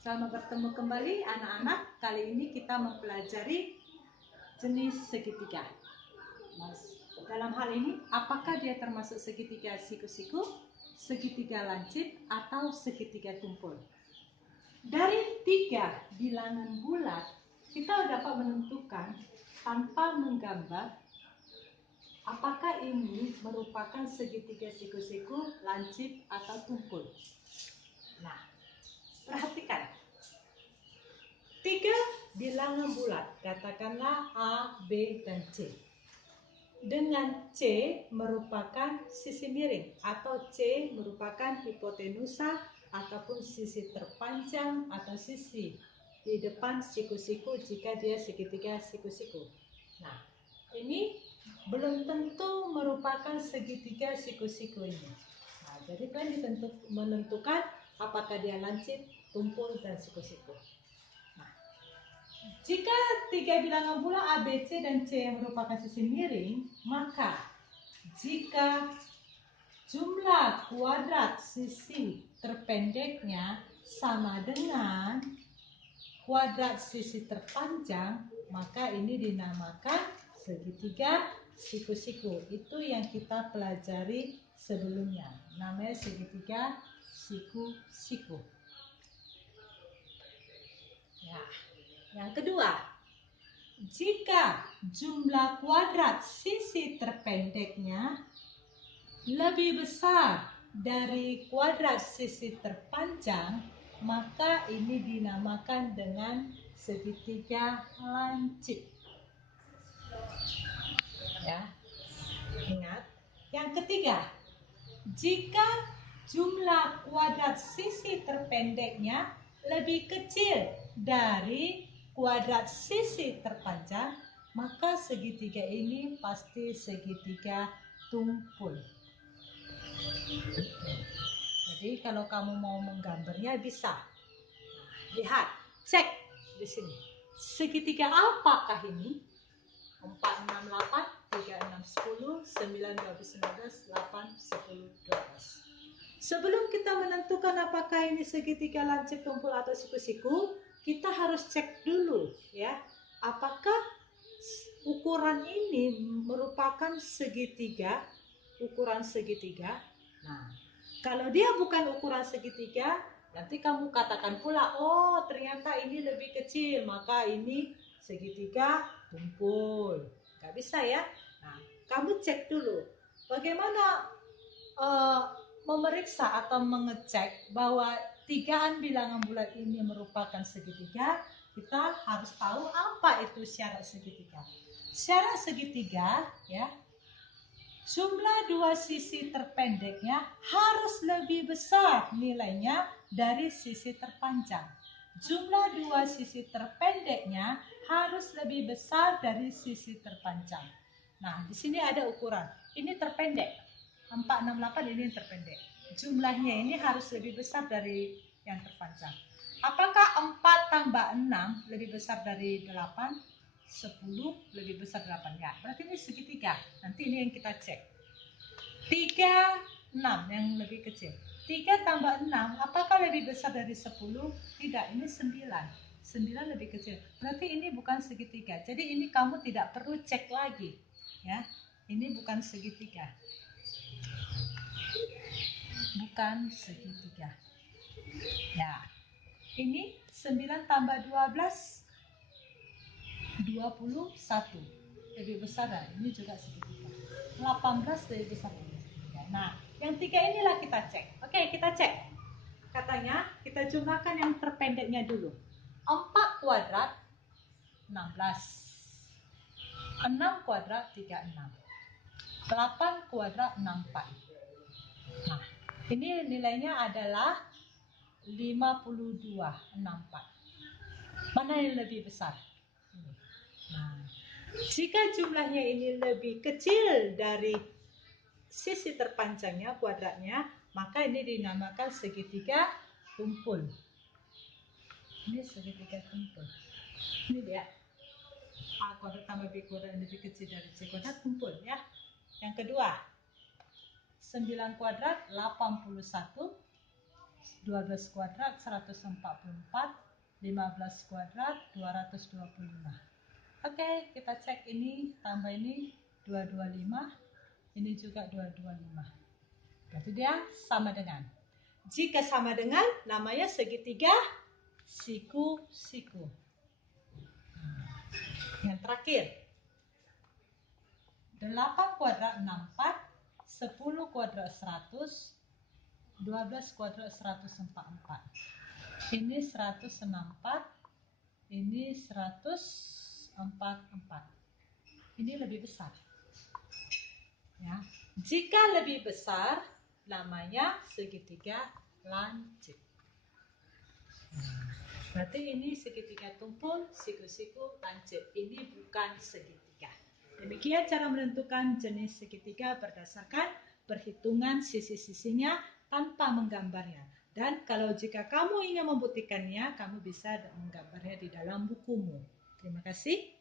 Selamat bertemu kembali anak-anak. Kali ini kita mempelajari jenis segitiga. Dalam hal ini, apakah dia termasuk segitiga siku-siku, segitiga lancip, atau segitiga tumpul? Dari 3 bilangan bulat, kita dapat menentukan tanpa menggambar apakah ini merupakan segitiga siku-siku, lancip, atau tumpul. Nah, perhatikan. 3 bilangan bulat, katakanlah A, B, dan C. Dengan C merupakan sisi miring atau C merupakan hipotenusa ataupun sisi terpanjang atau sisi di depan siku-siku jika dia segitiga siku-siku. Nah, ini belum tentu merupakan segitiga siku-siku ini. Nah, jadi kalian menentukan apakah dia lancip, tumpul, dan siku-siku. Nah, jika 3 bilangan bulat A, B, C, dan C yang merupakan sisi miring, maka jika jumlah kuadrat sisi terpendeknya sama dengan kuadrat sisi terpanjang, maka ini dinamakan segitiga siku-siku. Itu yang kita pelajari sebelumnya, namanya segitiga siku-siku. Ya. Yang kedua, jika jumlah kuadrat sisi terpendeknya lebih besar dari kuadrat sisi terpanjang, maka ini dinamakan dengan segitiga lancip. Ya, ingat. Yang ketiga, jika jumlah kuadrat sisi terpendeknya lebih kecil dari kuadrat sisi terpanjang, maka segitiga ini pasti segitiga tumpul. Jadi kalau kamu mau menggambarnya bisa. Lihat, cek di sini. Segitiga apakah ini? 4, 6, 8, 3, 6, 10, 9, 12, 19, 8, 10, 12. Sebelum kita menentukan apakah ini segitiga lancip, tumpul, atau siku-siku, kita harus cek dulu ya, apakah ukuran ini merupakan segitiga, ukuran segitiga. Nah, kalau dia bukan ukuran segitiga, nanti kamu katakan pula, oh ternyata ini lebih kecil, maka ini segitiga tumpul. Gak bisa ya. Nah, kamu cek dulu bagaimana memeriksa atau mengecek bahwa 3 bilangan bulat ini merupakan segitiga. Kita harus tahu apa itu syarat segitiga. Syarat segitiga ya, jumlah 2 sisi terpendeknya harus lebih besar nilainya dari sisi terpanjang. Jumlah 2 sisi terpendeknya harus lebih besar dari sisi terpanjang. Nah, di sini ada ukuran. Ini terpendek. 4, 6, 8 ini yang terpendek. Jumlahnya ini harus lebih besar dari yang terpanjang. Apakah 4 tambah 6 lebih besar dari 8? 10 lebih besar 8? Ya, berarti ini segitiga. Nanti ini yang kita cek. 3, 6 yang lebih kecil. 3 tambah 6, apakah lebih besar dari 10? Tidak, ini 9. 9 lebih kecil. Berarti ini bukan segitiga. Jadi ini kamu tidak perlu cek lagi. Ya, ini bukan segitiga. Bukan segitiga. Ya, ini 9 tambah 12, 21. Lebih besar ya? Ini juga segitiga. 18 lebih besar dari segitiga. Nah, yang 3 inilah kita cek. Oke, kita cek. Katanya kita jumlahkan yang terpendeknya dulu. 4 kuadrat 16. 6 kuadrat 36. 8 kuadrat 64. Nah, ini nilainya adalah 52,64. Mana yang lebih besar? Nah, jika jumlahnya ini lebih kecil dari sisi terpanjangnya, kuadratnya, maka ini dinamakan segitiga tumpul. Ini segitiga tumpul. Ini dia. A kuadrat tambah B kuadrat lebih kecil dari C kuadrat, tumpul ya. Yang kedua, 9 kuadrat 81. 12 kuadrat 144, 15 kuadrat 225. Oke, kita cek ini, tambah ini 225, ini juga 225. Berarti dia sama dengan. Jika sama dengan, namanya segitiga siku-siku. Yang terakhir, 8 kuadrat 64, 10 kuadrat 100, 12 kuadrat 144. Ini 164, ini 144. Ini lebih besar. Ya. Jika lebih besar, namanya segitiga lancip. Berarti ini segitiga tumpul, siku-siku, lancip. Ini bukan segitiga. Demikian cara menentukan jenis segitiga berdasarkan perhitungan sisi-sisinya tanpa menggambarnya. Dan kalau jika kamu ingin membuktikannya, kamu bisa menggambarnya di dalam bukumu. Terima kasih.